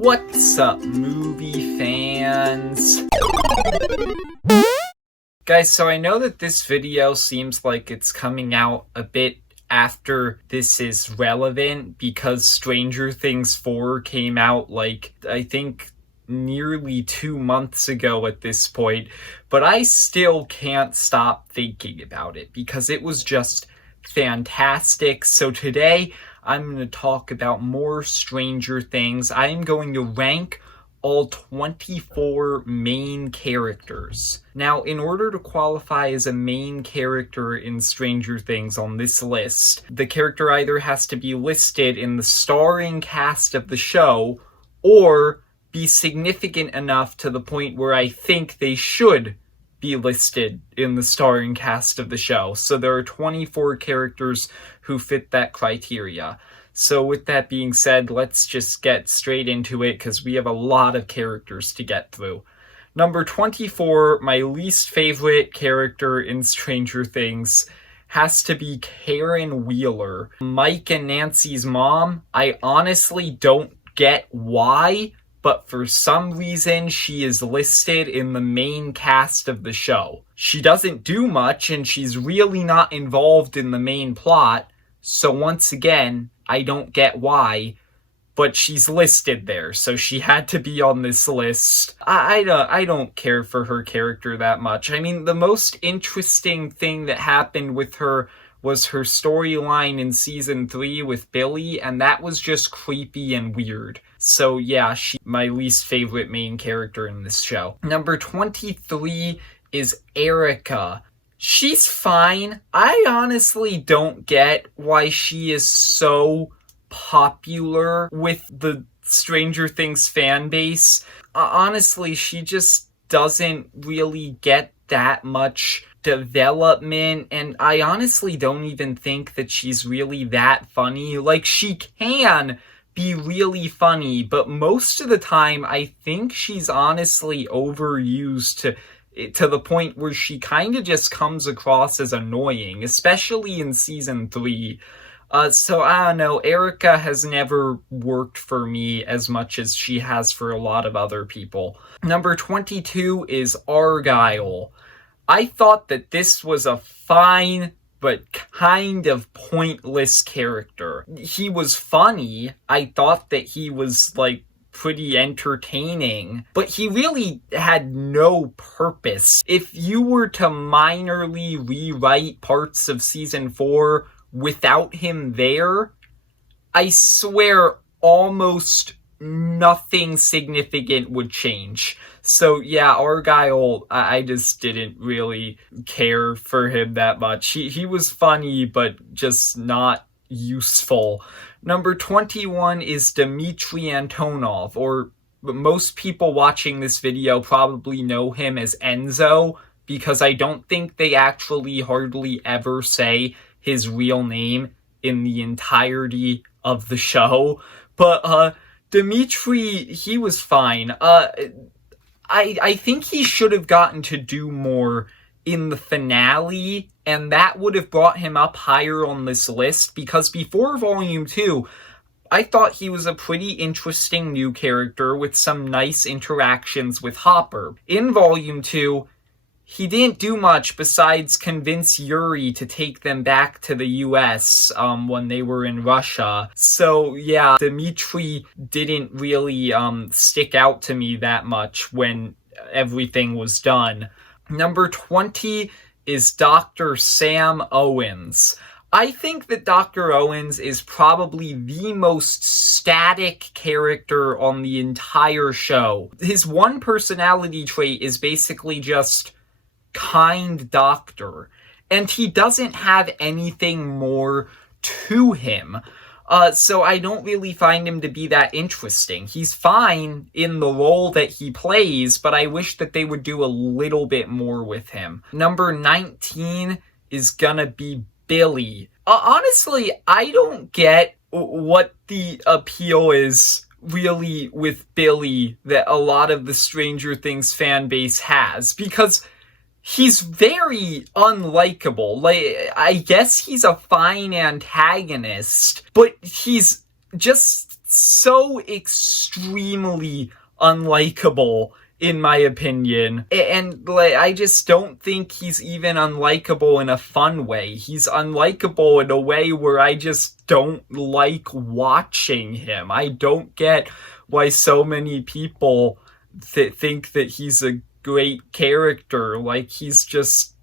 What's up, movie fans? Guys, so I know that this video seems like it's coming out a bit after this is relevant because Stranger Things 4 came out I think nearly 2 months ago at this point, but I still can't stop thinking about it because it was just fantastic. So today I'm going to talk about more Stranger Things. I am going to rank all 24 main characters. Now, in order to qualify as a main character in Stranger Things on this list, the character either has to be listed in the starring cast of the show or be significant enough to the point where I think they should be listed in the starring cast of the show. So there are 24 characters who fit that criteria. So with that being said, let's just get straight into it because we have a lot of characters to get through. Number 24, my least favorite character in Stranger Things, has to be Karen Wheeler. Mike and Nancy's mom. I honestly don't get why, but for some reason she is listed in the main cast of the show. She doesn't do much and she's really not involved in the main plot, so once again, I don't get why, but she's listed there, so she had to be on this list. I don't care for her character that much. I mean, the most interesting thing that happened with her was her storyline in season 3 with Billy, and that was just creepy and weird. So yeah, she's my least favorite main character in this show. Number 23 is Erica. She's fine. I honestly don't get why she is so popular with the Stranger Things fan base. Honestly, she just doesn't really get that much development, and I honestly don't even think that she's really that funny. Like, she can be really funny, but most of the time I think she's honestly overused to the point where she kind of just comes across as annoying, especially in season 3. So I don't know, Erica has never worked for me as much as she has for a lot of other people. Number 22 is Argyle. I thought that this was a fine but kind of pointless character. He was funny. I thought that he was pretty entertaining, but he really had no purpose. If you were to minorly rewrite parts of season 4 without him there, I swear almost nothing significant would change. So yeah, Argyle, I just didn't really care for him that much. He was funny, but just not useful. Number 21 is Dmitry Antonov, or most people watching this video probably know him as Enzo, because I don't think they actually hardly ever say his real name in the entirety of the show. But Dmitry, he was fine. I think he should have gotten to do more in the finale, and that would have brought him up higher on this list, because before Volume 2, I thought he was a pretty interesting new character with some nice interactions with Hopper. In Volume 2, he didn't do much besides convince Yuri to take them back to the US when they were in Russia. So yeah, Dmitry didn't really stick out to me that much when everything was done. Number 20 is Dr. Sam Owens. I think that Dr. Owens is probably the most static character on the entire show. His one personality trait is basically just kind doctor, and he doesn't have anything more to him. So I don't really find him to be that interesting. He's fine in the role that he plays, but I wish that they would do a little bit more with him. Number 19 is gonna be Billy. Honestly, I don't get what the appeal is really with Billy that a lot of the Stranger Things fan base has, because he's very unlikable. I guess he's a fine antagonist, but he's just so extremely unlikable, in my opinion. And like, I just don't think he's even unlikable in a fun way. He's unlikable in a way where I just don't like watching him. I don't get why so many people think that he's a great character. Like, he's just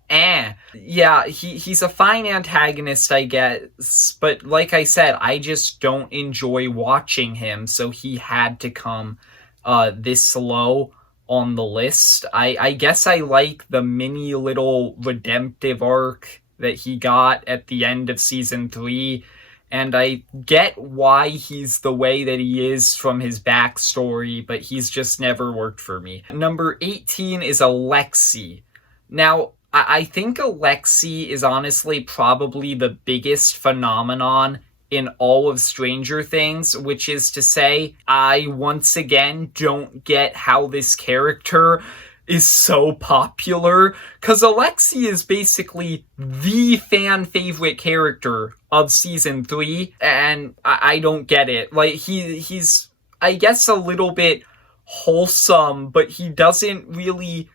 yeah, he's a fine antagonist, I guess, but like I said, I just don't enjoy watching him, so he had to come this low on the list. I guess I like the mini little redemptive arc that he got at the end of season 3, and I get why he's the way that he is from his backstory, but he's just never worked for me. Number 18 is Alexei. Now, I think Alexei is honestly probably the biggest phenomenon in all of Stranger Things, which is to say, I once again don't get how this character is so popular, because Alexei is basically the fan favorite character of season 3, and I don't get it. Like, he's, I guess, a little bit wholesome, but he doesn't really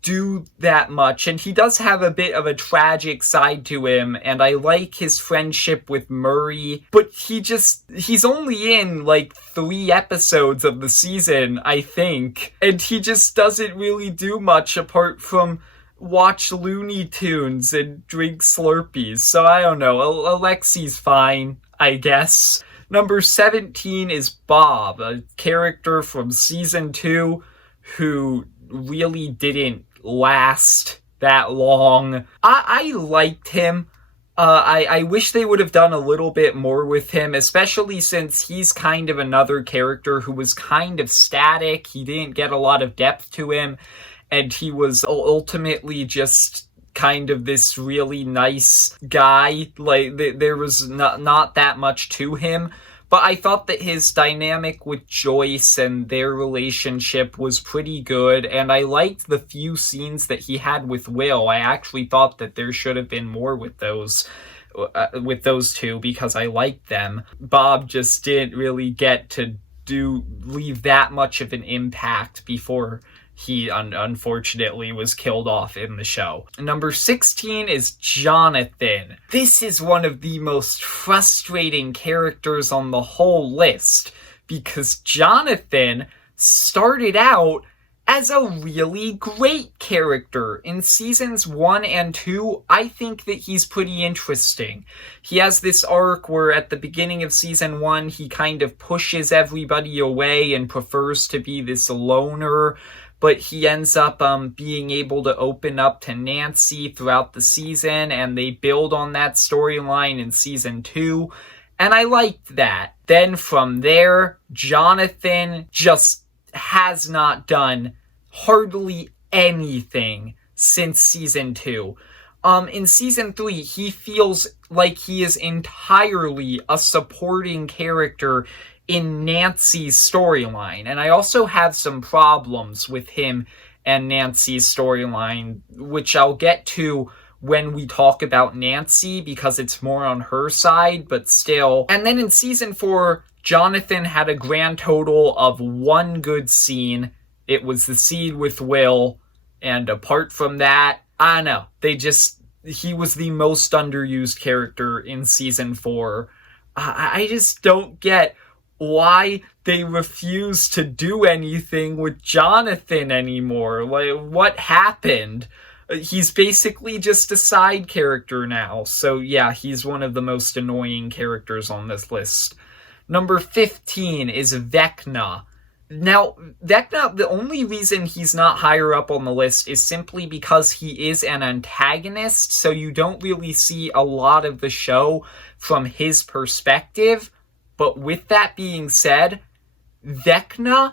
do that much, and he does have a bit of a tragic side to him, and I like his friendship with Murray, but he's only in like 3 episodes of the season, I think, and he just doesn't really do much apart from watch Looney Tunes and drink Slurpees. So I don't know, Alexei's fine, I guess. Number 17 is Bob, a character from season 2 who really didn't last that long. I liked him. I wish they would have done a little bit more with him, especially since he's kind of another character who was kind of static. He didn't get a lot of depth to him, and he was ultimately just kind of this really nice guy. Like, there was not that much to him. But I thought that his dynamic with Joyce and their relationship was pretty good, and I liked the few scenes that he had with Will. I actually thought that there should have been more with those two, because I liked them. Bob just didn't really get to leave that much of an impact before he unfortunately was killed off in the show. Number 16 is Jonathan. This is one of the most frustrating characters on the whole list, because Jonathan started out as a really great character. In seasons 1 and 2, I think that he's pretty interesting. He has this arc where at the beginning of season 1, he kind of pushes everybody away and prefers to be this loner, but he ends up being able to open up to Nancy throughout the season, and they build on that storyline in season 2, and I liked that. Then from there, Jonathan just has not done hardly anything since season 2. In season 3, he feels like he is entirely a supporting character in Nancy's storyline, and I also have some problems with him and Nancy's storyline, which I'll get to when we talk about Nancy, because it's more on her side, but still. And then in season 4, Jonathan had a grand total of 1 good scene. It was the scene with Will, and apart from that, I don't know, he was the most underused character in season 4. I just don't get why they refuse to do anything with Jonathan anymore. Like, what happened? He's basically just a side character now. So yeah, he's one of the most annoying characters on this list. Number 15 is Vecna. Now, Vecna, the only reason he's not higher up on the list is simply because he is an antagonist, so you don't really see a lot of the show from his perspective. But with that being said, Vecna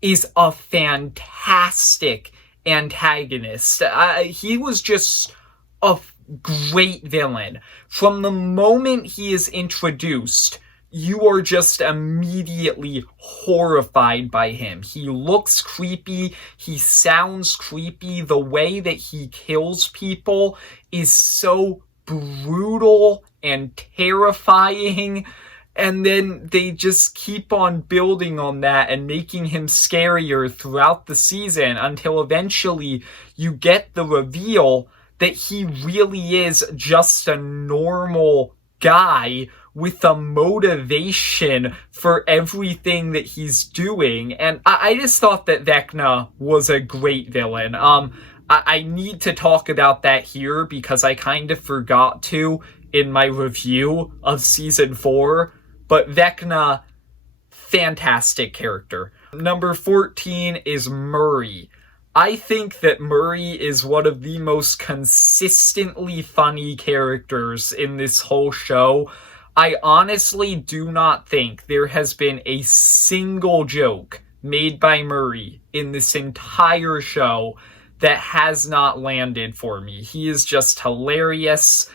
is a fantastic antagonist. He was just a great villain. From the moment he is introduced, you are just immediately horrified by him. He looks creepy. He sounds creepy. The way that he kills people is so brutal and terrifying. And then they just keep on building on that and making him scarier throughout the season until eventually you get the reveal that he really is just a normal guy with a motivation for everything that he's doing. And I just thought that Vecna was a great villain. I need to talk about that here because I kind of forgot to in my review of season 4. But Vecna, fantastic character. Number 14 is Murray. I think that Murray is one of the most consistently funny characters in this whole show. I honestly do not think there has been a single joke made by Murray in this entire show that has not landed for me. He is just hilarious.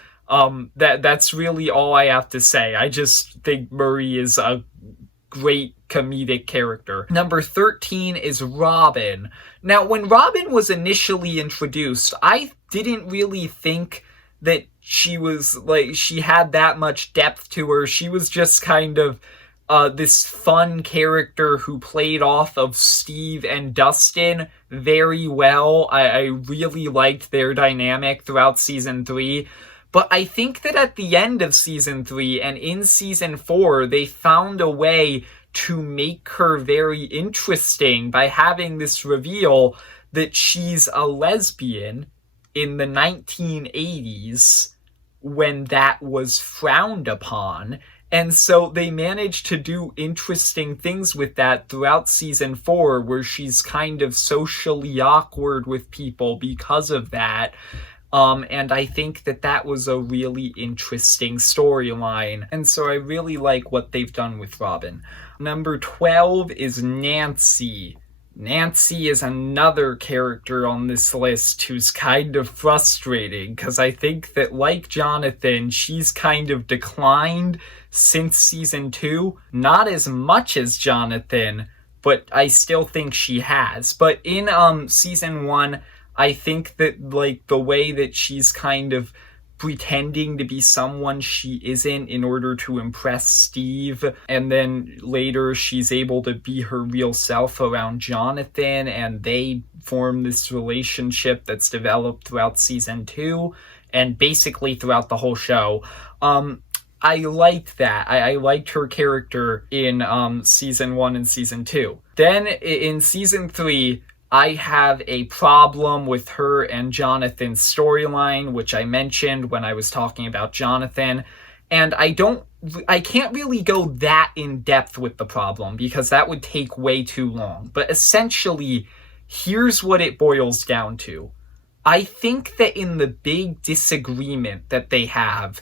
That's really all I have to say. I just think Murray is a great comedic character. Number 13 is Robin. Now, when Robin was initially introduced, I didn't really think that she had that much depth to her. She was just kind of this fun character who played off of Steve and Dustin very well. I really liked their dynamic throughout season 3. But I think that at the end of season 3 and in season 4, they found a way to make her very interesting by having this reveal that she's a lesbian in the 1980s when that was frowned upon. And so they managed to do interesting things with that throughout season 4, where she's kind of socially awkward with people because of that. And I think that that was a really interesting storyline. And so I really like what they've done with Robin. Number 12 is Nancy. Nancy is another character on this list who's kind of frustrating, because I think that, like Jonathan, she's kind of declined since season 2. Not as much as Jonathan, but I still think she has. But in season 1, I think that, like, the way that she's kind of pretending to be someone she isn't in order to impress Steve, and then later she's able to be her real self around Jonathan, and they form this relationship that's developed throughout season 2 and basically throughout the whole show. I liked that. I liked her character in season 1 and season 2. Then in season 3, I have a problem with her and Jonathan's storyline, which I mentioned when I was talking about Jonathan. And I can't really go that in depth with the problem because that would take way too long. But essentially, here's what it boils down to. I think that in the big disagreement that they have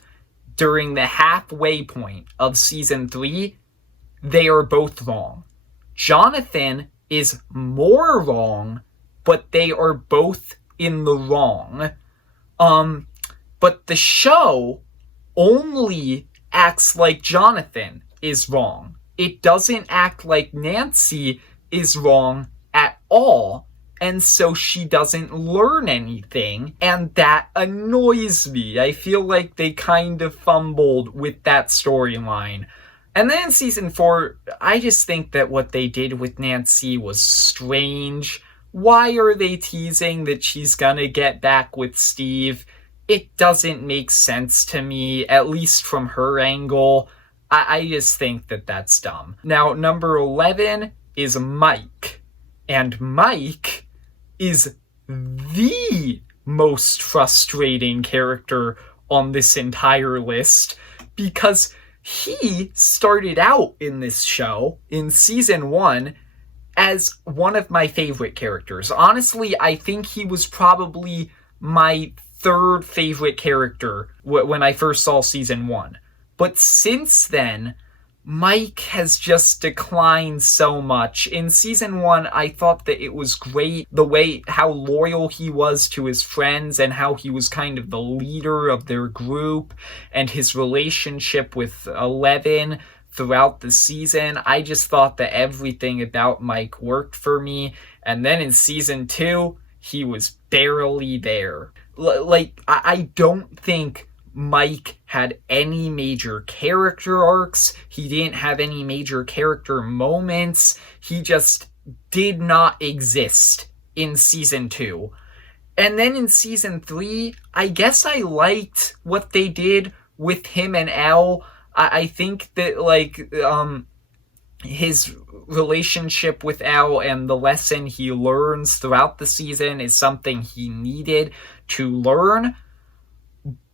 during the halfway point of season 3, they are both wrong. Jonathan is more wrong, but they are both in the wrong. But the show only acts like Jonathan is wrong. It doesn't act like Nancy is wrong at all, and so she doesn't learn anything, and that annoys me. I feel like they kind of fumbled with that storyline. And then in season 4, I just think that what they did with Nancy was strange. Why are they teasing that she's gonna get back with Steve? It doesn't make sense to me, at least from her angle. I just think that that's dumb. Now, number 11 is Mike. And Mike is the most frustrating character on this entire list because he started out in this show, in season 1, as one of my favorite characters. Honestly, I think he was probably my third favorite character when I first saw season 1. But since then, Mike has just declined so much. In season 1, I thought that it was great, the way how loyal he was to his friends and how he was kind of the leader of their group, and his relationship with Eleven throughout the season. I just thought that everything about Mike worked for me. And then in season 2, he was barely there. I don't think Mike had any major character arcs. He didn't have any major character moments. He just did not exist in season 2. And then in season 3, I guess I liked what they did with him and Elle. I think that, like, his relationship with Elle and the lesson he learns throughout the season is something he needed to learn.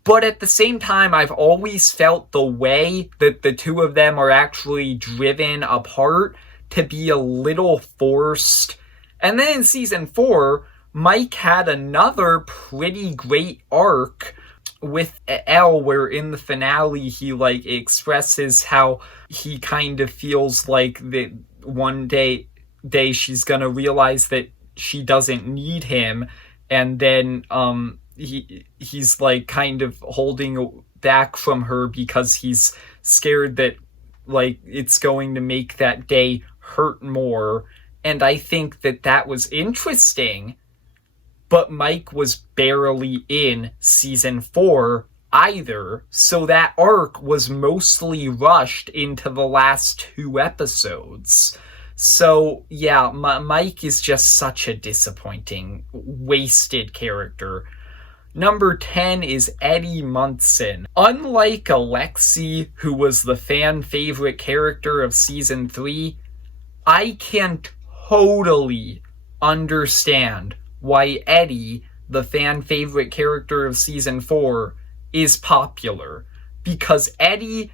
But at the same time, I've always felt the way that the two of them are actually driven apart to be a little forced. And then in season 4, Mike had another pretty great arc with Elle, where in the finale he, like, expresses how he kind of feels like that one day she's gonna realize that she doesn't need him, and then he's like kind of holding back from her because he's scared that, like, it's going to make that day hurt more. And I think that was interesting. But Mike was barely in season 4 either, so that arc was mostly rushed into the last 2 episodes. So yeah, Mike is just such a disappointing, wasted character. Number 10 is Eddie Munson. Unlike Alexei, who was the fan favorite character of season 3, I can totally understand why Eddie, the fan favorite character of season 4, is popular. Because Eddie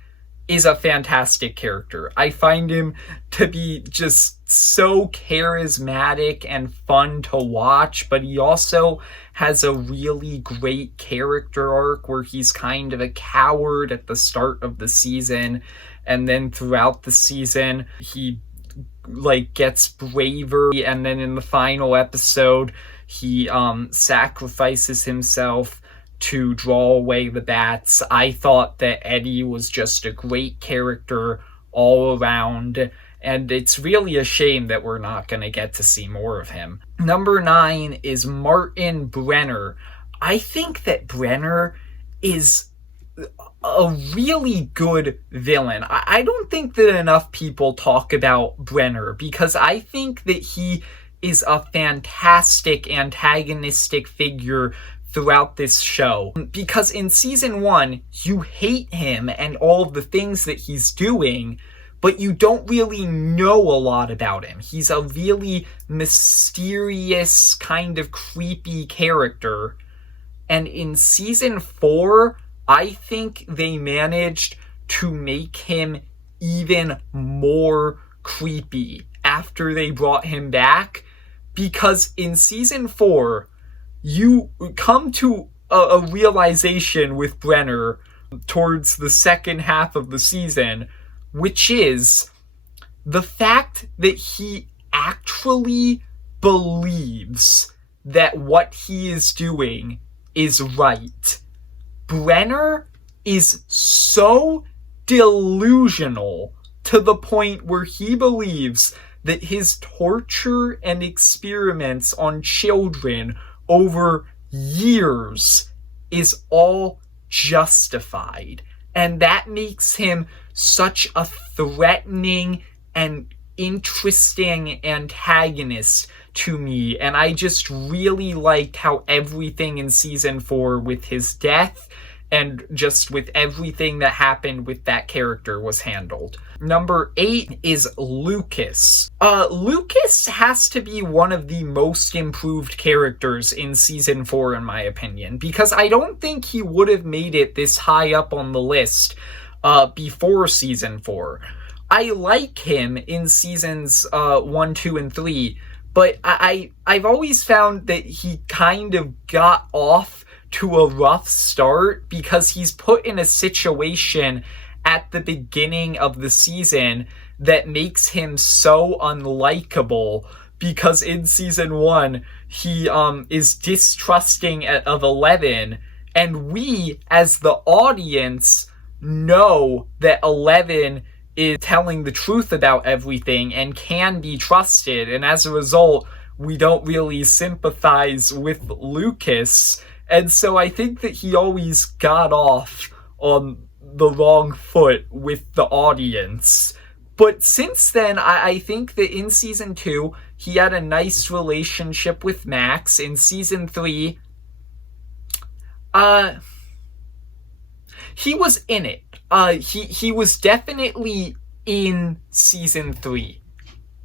is a fantastic character. I find him to be just so charismatic and fun to watch, but he also has a really great character arc where he's kind of a coward at the start of the season, and then throughout the season he, like, gets braver, and then in the final episode he sacrifices himself to draw away the bats. I thought that Eddie was just a great character all around, and it's really a shame that we're not going to get to see more of him. Number 9 is Martin Brenner. I think that Brenner is a really good villain. I don't think that enough people talk about Brenner, because I think that he is a fantastic antagonistic figure throughout this show. Because in season 1, you hate him and all of the things that he's doing, but you don't really know a lot about him. He's a really mysterious, kind of creepy character. And in season 4, I think they managed to make him even more creepy after they brought him back. Because in season 4, you come to a realization with Brenner towards the second half of the season, which is the fact that he actually believes that what he is doing is right. Brenner is so delusional to the point where he believes that his torture and experiments on children over years is all justified. And that makes him such a threatening and interesting antagonist to me. And I just really liked how everything in season 4 with his death and just with everything that happened with that character was handled. Number 8 is Lucas. Lucas has to be one of the most improved characters in season 4, in my opinion, because I don't think he would have made it this high up on the list before season 4. I like him in seasons 1, 2, and 3, but I've always found that he kind of got off to a rough start because he's put in a situation at the beginning of the season that makes him so unlikable, because in season 1 he is distrusting of Eleven, and we as the audience know that Eleven is telling the truth about everything and can be trusted, and as a result we don't really sympathize with Lucas. And so I think that he always got off on the wrong foot with the audience. But since then, I think that in season 2, he had a nice relationship with Max. In season 3, he was in it. He was definitely in season 3.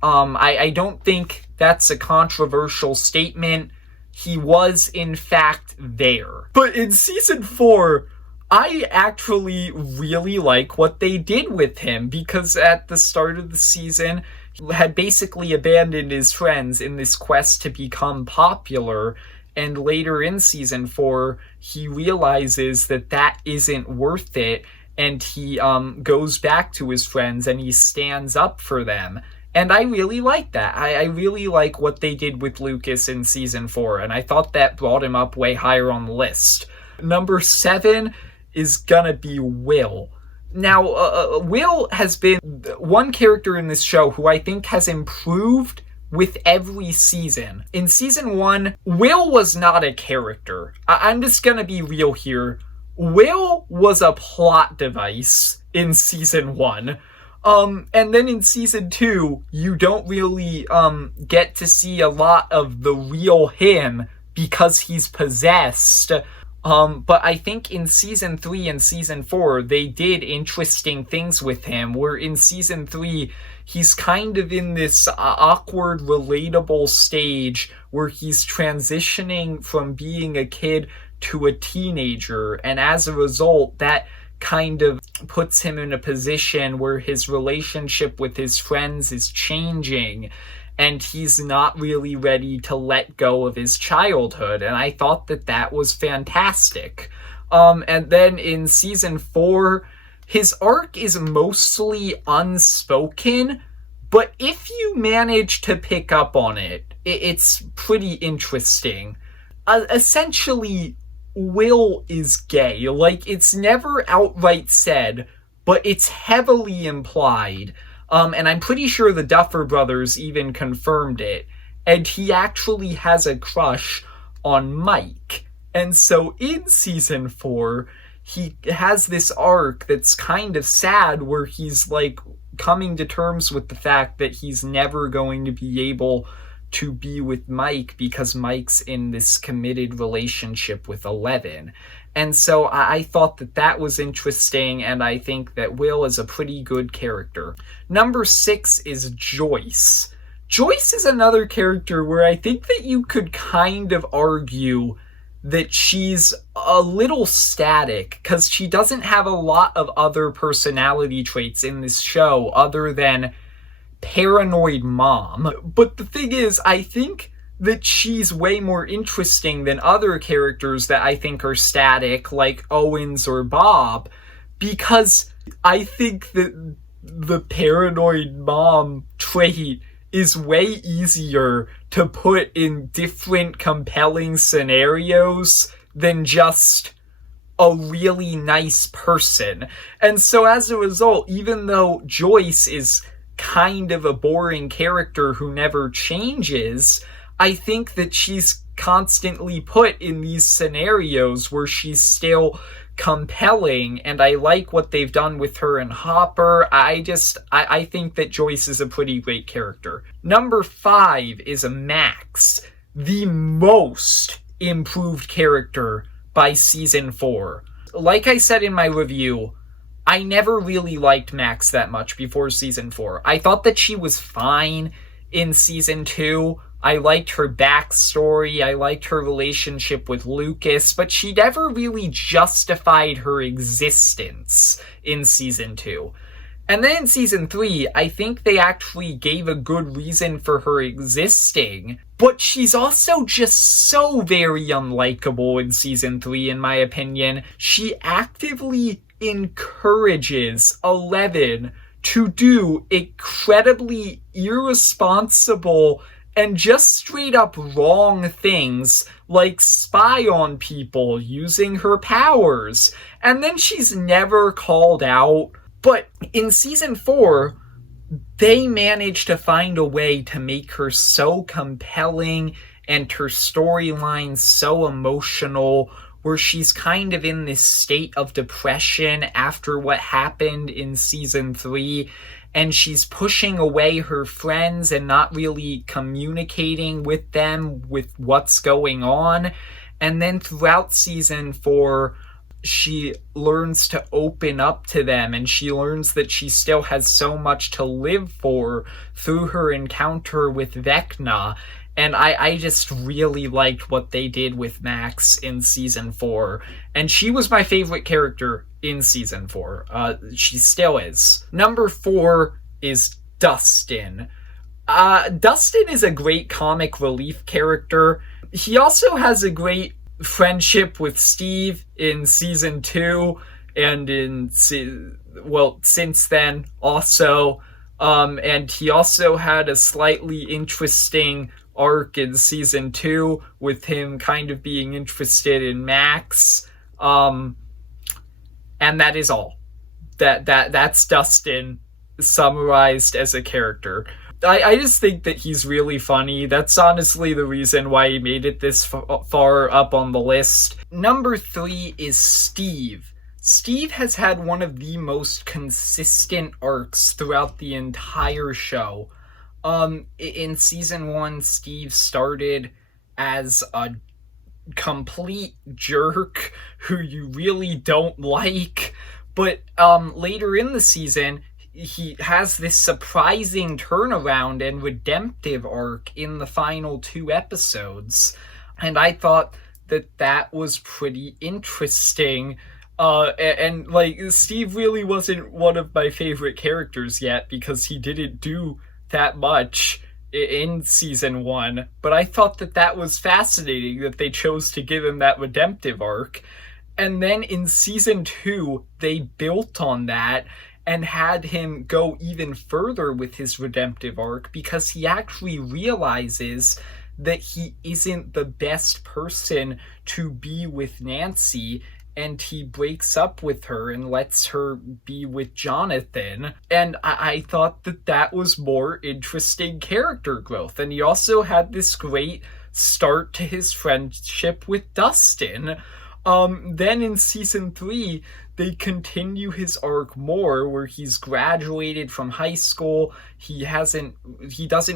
I don't think that's a controversial statement. He was, in fact, there. But in season 4, I actually really like what they did with him, because at the start of the season, he had basically abandoned his friends in this quest to become popular, and later in season 4, he realizes that that isn't worth it, and he goes back to his friends and he stands up for them. And I really like that. I really like what they did with Lucas in season 4, and I thought that brought him up way higher on the list. Number 7 is gonna be Will. Now, Will has been one character in this show who I think has improved with every season. In season 1, Will was not a character. I'm just gonna be real here. Will was a plot device in season 1. And then in season 2, you don't really, get to see a lot of the real him because he's possessed. But I think in season 3 and season 4, they did interesting things with him, where in season 3, he's kind of in this awkward, relatable stage where he's transitioning from being a kid to a teenager, and as a result, that kind of puts him in a position where his relationship with his friends is changing, and he's not really ready to let go of his childhood, and I thought that that was fantastic. And then in season 4, his arc is mostly unspoken, but if you manage to pick up on it, it's pretty interesting. Essentially, Will is gay. Like, it's never outright said, but it's heavily implied. And I'm pretty sure the Duffer Brothers even confirmed it. And he actually has a crush on Mike. And so in season 4, he has this arc that's kind of sad, where he's like coming to terms with the fact that he's never going to be able to be with Mike because Mike's in this committed relationship with Eleven. And so I thought that that was interesting, and I think that Will is a pretty good character. Number 6 is Joyce. Joyce is another character where I think that you could kind of argue that she's a little static, because she doesn't have a lot of other personality traits in this show other than paranoid mom. But the thing is, I think that she's way more interesting than other characters that I think are static, like Owens or Bob, because I think that the paranoid mom trait is way easier to put in different compelling scenarios than just a really nice person. And so as a result, even though Joyce is kind of a boring character who never changes, I think that she's constantly put in these scenarios where she's still compelling, and I like what they've done with her and Hopper. I think that Joyce is a pretty great character. Number 5 is Max, the most improved character by season 4. Like I said in my review, I never really liked Max that much before season 4. I thought that she was fine in season 2. I liked her backstory, I liked her relationship with Lucas, but she never really justified her existence in season 2. And then in season 3, I think they actually gave a good reason for her existing, but she's also just so very unlikable in season 3, in my opinion. She actively encourages Eleven to do incredibly irresponsible and just straight up wrong things, like spy on people using her powers, and then she's never called out. But in season 4, they managed to find a way to make her so compelling and her storyline's so emotional, where she's kind of in this state of depression after what happened in season 3, and she's pushing away her friends and not really communicating with them with what's going on. And then throughout season 4, she learns to open up to them, and she learns that she still has so much to live for through her encounter with Vecna. And I just really liked what they did with Max in season 4. And she was my favorite character in season 4. She still is. Number 4 is Dustin. Dustin is a great comic relief character. He also has a great friendship with Steve in season 2 and since then also. And he also had a slightly interesting arc in season 2 with him kind of being interested in Max. And that is all. That's Dustin summarized as a character. I just think that he's really funny. That's honestly the reason why he made it this far up on the list. Number 3 is Steve. Steve has had one of the most consistent arcs throughout the entire show. In season 1, Steve started as a complete jerk who you really don't like, but later in the season, he has this surprising turnaround and redemptive arc in the final 2 episodes, and I thought that was pretty interesting. And like, Steve really wasn't one of my favorite characters yet because he didn't do that much in season 1, but I thought that was fascinating that they chose to give him that redemptive arc. And then in season 2, they built on that and had him go even further with his redemptive arc because he actually realizes that he isn't the best person to be with Nancy, and he breaks up with her and lets her be with Jonathan. And I thought that was more interesting character growth. And he also had this great start to his friendship with Dustin. Then in season 3, they continue his arc more, where he's graduated from high school. He doesn't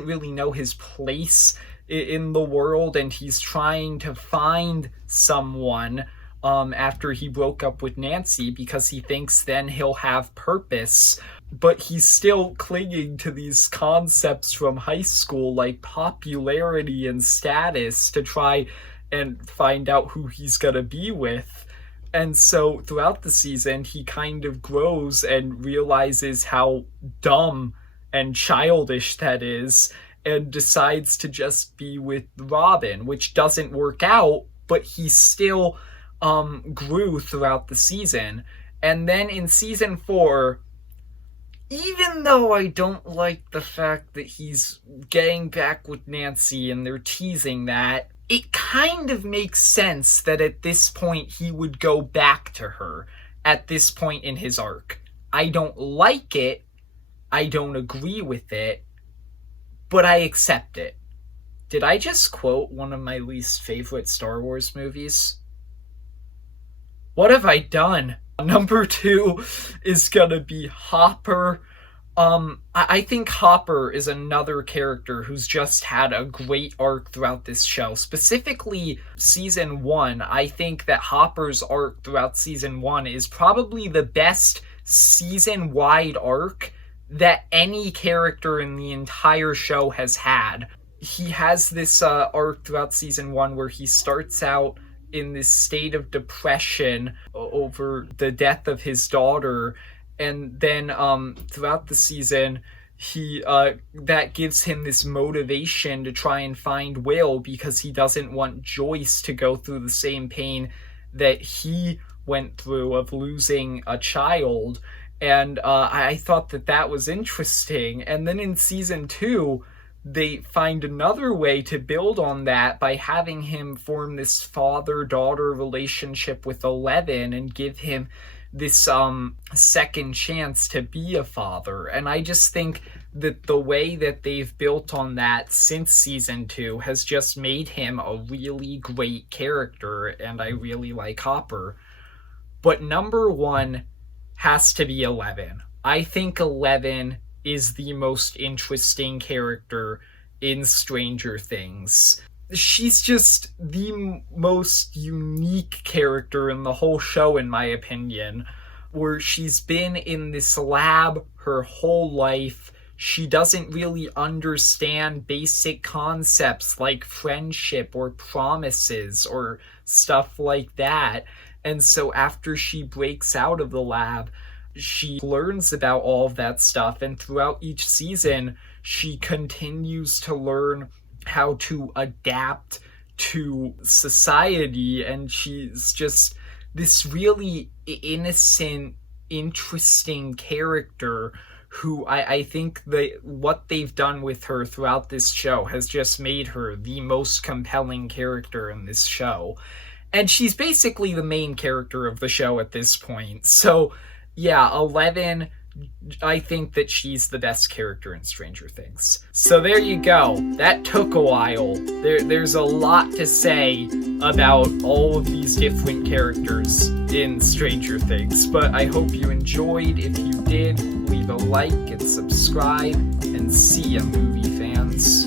really know his place in the world, and he's trying to find someone after he broke up with Nancy because he thinks then he'll have purpose. But he's still clinging to these concepts from high school, like popularity and status, to try and find out who he's gonna be with. And so throughout the season, he kind of grows and realizes how dumb and childish that is, and decides to just be with Robin, which doesn't work out, but he still grew throughout the season. And then in season 4, even though I don't like the fact that he's getting back with Nancy and they're teasing that, it kind of makes sense that at this point he would go back to her at this point in his arc. I don't like it, I don't agree with it, but I accept it. Did I just quote one of my least favorite Star Wars movies? What have I done? Number 2 is gonna be Hopper. I think Hopper is another character who's just had a great arc throughout this show. Specifically, season 1, I think that Hopper's arc throughout season 1 is probably the best season-wide arc that any character in the entire show has had. He has this arc throughout season 1 where he starts out in this state of depression over the death of his daughter, and then throughout the season he that gives him this motivation to try and find Will, because he doesn't want Joyce to go through the same pain that he went through of losing a child. And I thought that was interesting. And then in season 2, they find another way to build on that by having him form this father-daughter relationship with Eleven and give him this second chance to be a father. And I just think that the way that they've built on that since season 2 has just made him a really great character, and I really like Hopper. But number 1 has to be Eleven. I think Eleven is the most interesting character in Stranger Things. She's just the most unique character in the whole show, in my opinion, where she's been in this lab her whole life. She doesn't really understand basic concepts like friendship or promises or stuff like that. And so after she breaks out of the lab, she learns about all of that stuff. And throughout each season, she continues to learn how to adapt to society. And she's just this really innocent, interesting character who I think what they've done with her throughout this show has just made her the most compelling character in this show. And she's basically the main character of the show at this point. So, yeah, Eleven, I think that she's the best character in Stranger Things. So there you go. That took a while. There's a lot to say about all of these different characters in Stranger Things, but I hope you enjoyed. If you did, leave a like and subscribe, and see ya, movie fans.